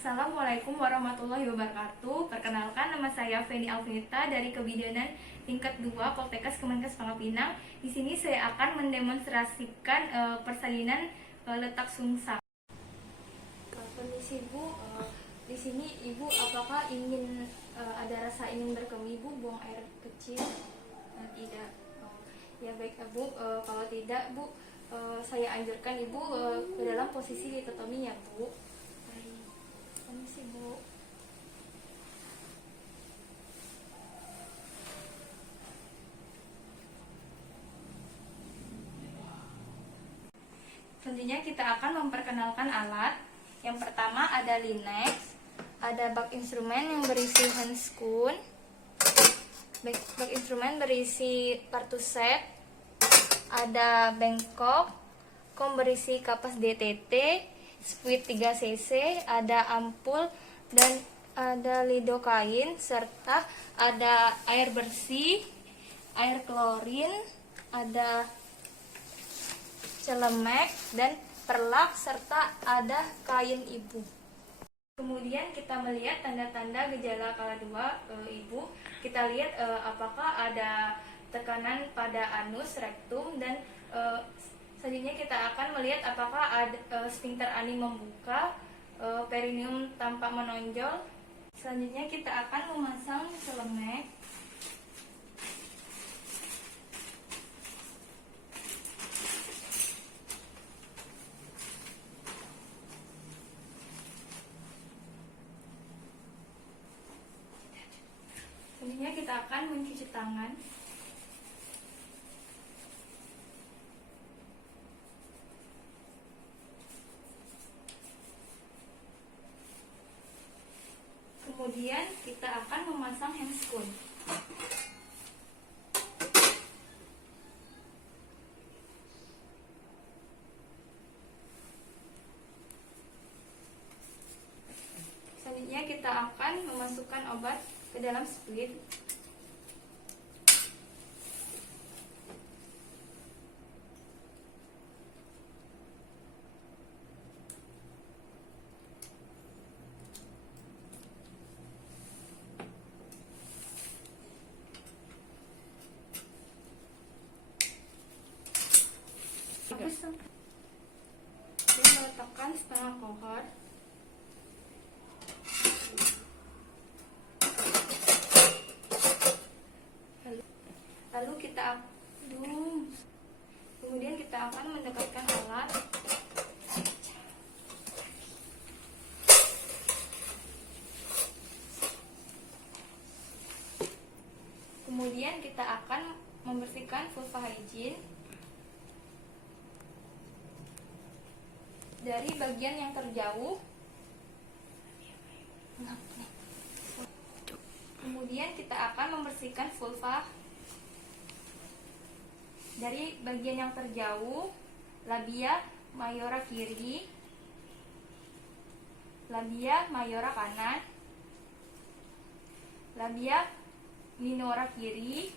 Assalamualaikum warahmatullahi wabarakatuh. Perkenalkan, nama saya Feni Alvinita dari Kebidanan tingkat 2 Poltekkes Kemenkes Pangkal Pinang. Di sini saya akan mendemonstrasikan persalinan letak sungsang. Permisi Bu, di sini Ibu apakah ingin ada rasa ingin berkemih Bu, buang air kecil? Tidak. Ya baik Bu, kalau tidak Bu, saya anjurkan Ibu ke dalam posisi dikotomi ya Bu. Permisi Bu. Selanjutnya kita akan memperkenalkan alat. Yang pertama ada Linex, ada bak instrumen yang berisi handscoon, bak instrumen berisi kartu set, ada bengkok, kom berisi kapas DTT, spuit 3 cc, ada ampul dan ada lidokain, serta ada air bersih, air klorin, ada celemek dan perlak, serta ada kain ibu. Kemudian kita melihat tanda-tanda gejala kala 2 Ibu. Kita lihat apakah ada tekanan pada anus, rektum, dan selanjutnya kita akan melihat apakah ada sphincter ani membuka, perineum tampak menonjol. Selanjutnya kita akan memasang celemek. Selanjutnya kita akan mencuci tangan. Kemudian kita akan memasang handscoon. Selanjutnya kita akan memasukkan obat ke dalam spuit. Dan meletakkan setengah kohor. Lalu kita aduk. Kemudian kita akan mendekatkan alat. Kemudian kita akan membersihkan vulva hygiene dari bagian yang terjauh. Kemudian kita akan membersihkan vulva dari bagian yang terjauh, labia mayora kiri, labia mayora kanan, labia minora kiri,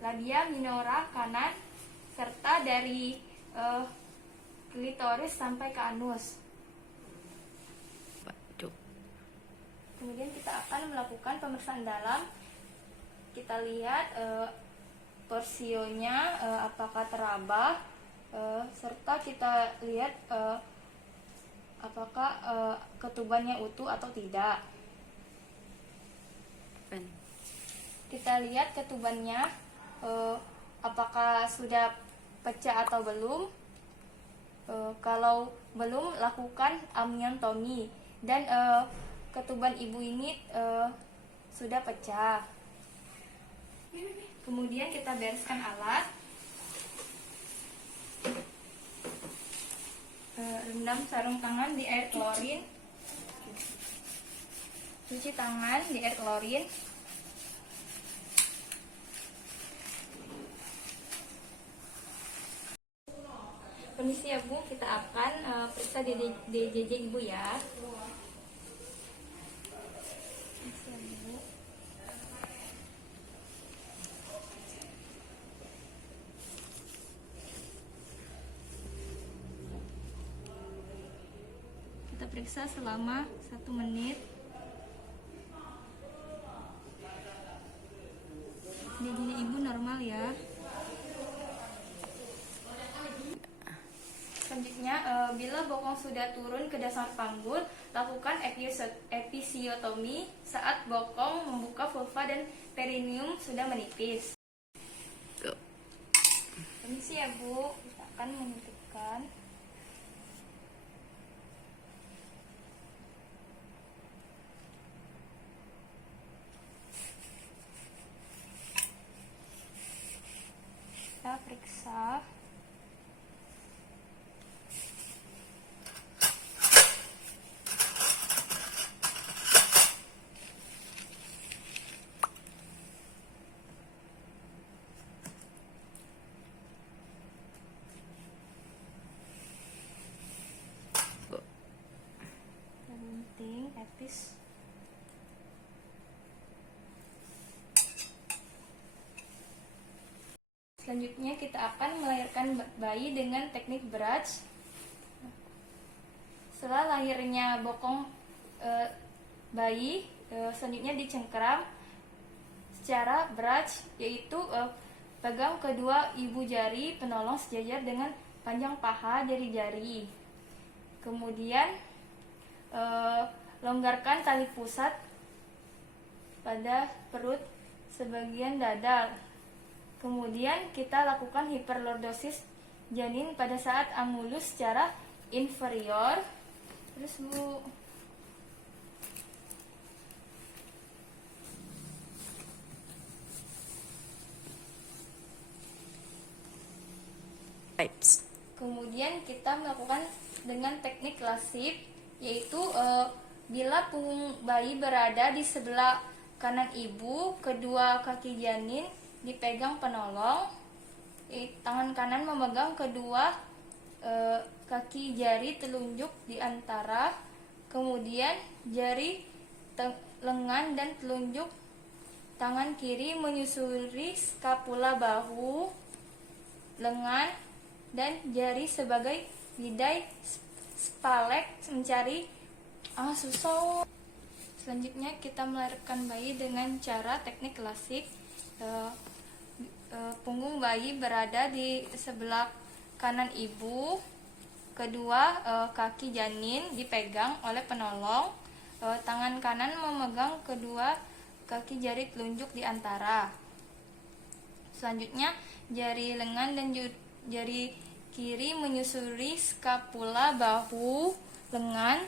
labia minora kanan, serta dari klitoris sampai ke anus. Kemudian kita akan melakukan pemeriksaan dalam. Kita lihat torsionya apakah terabah, serta kita lihat apakah ketubannya utuh atau tidak. Kita lihat ketubannya apakah sudah pecah atau belum. Kalau belum, lakukan amniotomi, dan ketuban ibu ini sudah pecah. Kemudian kita bereskan alat. Rendam sarung tangan di air klorin. Cuci tangan di air klorin. Permisi ya Bu, kita akan periksa DJJ Ibu ya. Permisi ya Bu. Kita periksa selama 1 menit. Giginya ibu normal ya. Selanjutnya, bila bokong sudah turun ke dasar panggul, lakukan episiotomi saat bokong membuka vulva dan perineum sudah menipis. Permisi ya Bu, kita akan menyuntikkan. Kita periksa. Gunting etis. Selanjutnya kita akan melahirkan bayi dengan teknik Braj. Setelah lahirnya bokong bayi, selanjutnya dicengkeram secara Braj, yaitu pegang kedua ibu jari penolong sejajar dengan panjang paha jari-jari. Kemudian longgarkan tali pusat pada perut sebagian dada. Kemudian kita lakukan hiperlordosis janin pada saat angulus secara inferior. Terus Bu, kemudian kita melakukan dengan teknik lasip, yaitu bila punggung bayi berada di sebelah kanan ibu, kedua kaki janin dipegang penolong, tangan kanan memegang kedua kaki jari telunjuk di antara, kemudian jari lengan dan telunjuk tangan kiri menyusuri skapula bahu, lengan, dan jari sebagai bidai spalek mencari susah. Selanjutnya kita melahirkan bayi dengan cara teknik klasik. Punggung bayi berada di sebelah kanan ibu, kedua kaki janin dipegang oleh penolong, tangan kanan memegang kedua kaki jari telunjuk di antara. Selanjutnya jari lengan dan jari kiri menyusuri skapula bahu, lengan,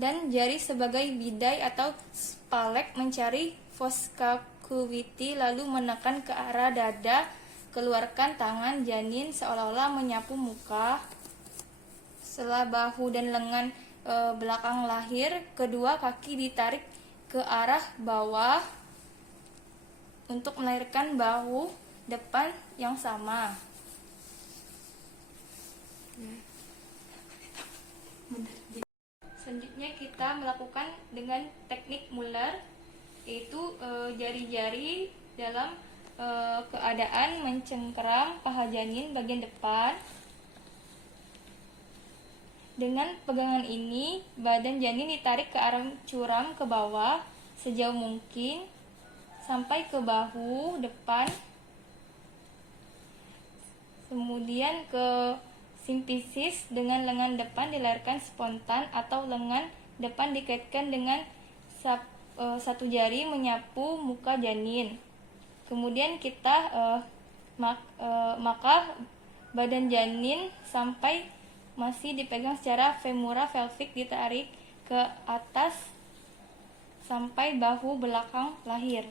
dan jari sebagai bidai atau spalek mencari fossa cavity, lalu menekan ke arah dada. Keluarkan tangan janin seolah-olah menyapu muka. Setelah bahu dan lengan belakang lahir, kedua kaki ditarik ke arah bawah untuk melahirkan bahu depan yang sama. Selanjutnya kita melakukan dengan teknik Muller, yaitu jari-jari dalam keadaan mencengkeram paha janin bagian depan. Dengan pegangan ini, badan janin ditarik ke arah curam ke bawah sejauh mungkin sampai ke bahu depan, kemudian ke simfisis. Dengan lengan depan dilahirkan spontan atau lengan depan dikaitkan dengan satu jari menyapu muka janin. Kemudian kita maka badan janin sampai masih dipegang secara femora pelvic ditarik ke atas sampai bahu belakang lahir.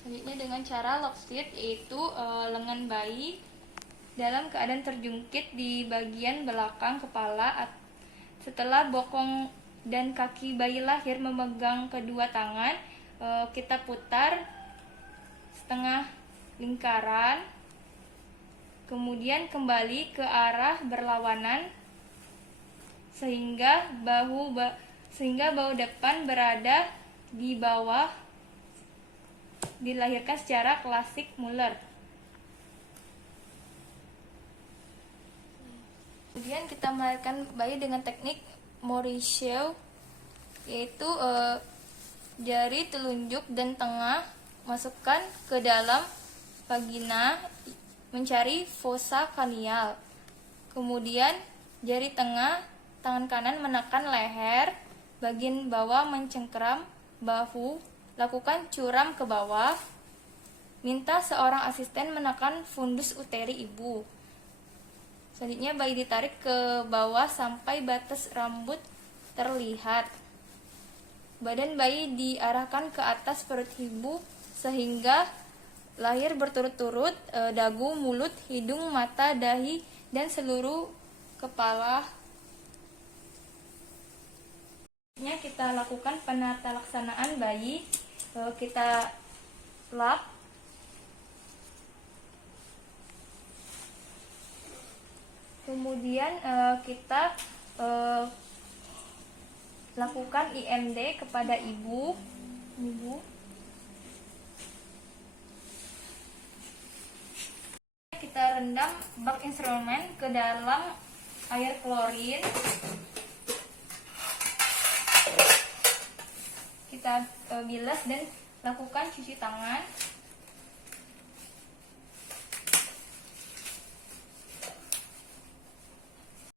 Selanjutnya dengan cara lock sit, yaitu lengan bayi dalam keadaan terjungkit di bagian belakang kepala. Setelah bokong dan kaki bayi lahir memegang kedua tangan, kita putar setengah lingkaran, kemudian kembali ke arah berlawanan sehingga bahu depan berada di bawah, dilahirkan secara klasik Muller. Kemudian kita melahirkan bayi dengan teknik Mauricio, yaitu jari telunjuk dan tengah masukkan ke dalam vagina mencari fosa cranial. Kemudian jari tengah tangan kanan menekan leher, bagian bawah mencengkeram bahu, lakukan curam ke bawah. Minta seorang asisten menekan fundus uteri ibu. Selanjutnya bayi ditarik ke bawah sampai batas rambut terlihat. Badan bayi diarahkan ke atas perut ibu sehingga lahir berturut-turut, dagu, mulut, hidung, mata, dahi, dan seluruh kepala. Selanjutnya kita lakukan penata laksanaan bayi. Kita lap. Kemudian kita lakukan IMD kepada ibu. Kita rendam bak instrumen ke dalam air klorin. Kita bilas dan lakukan cuci tangan.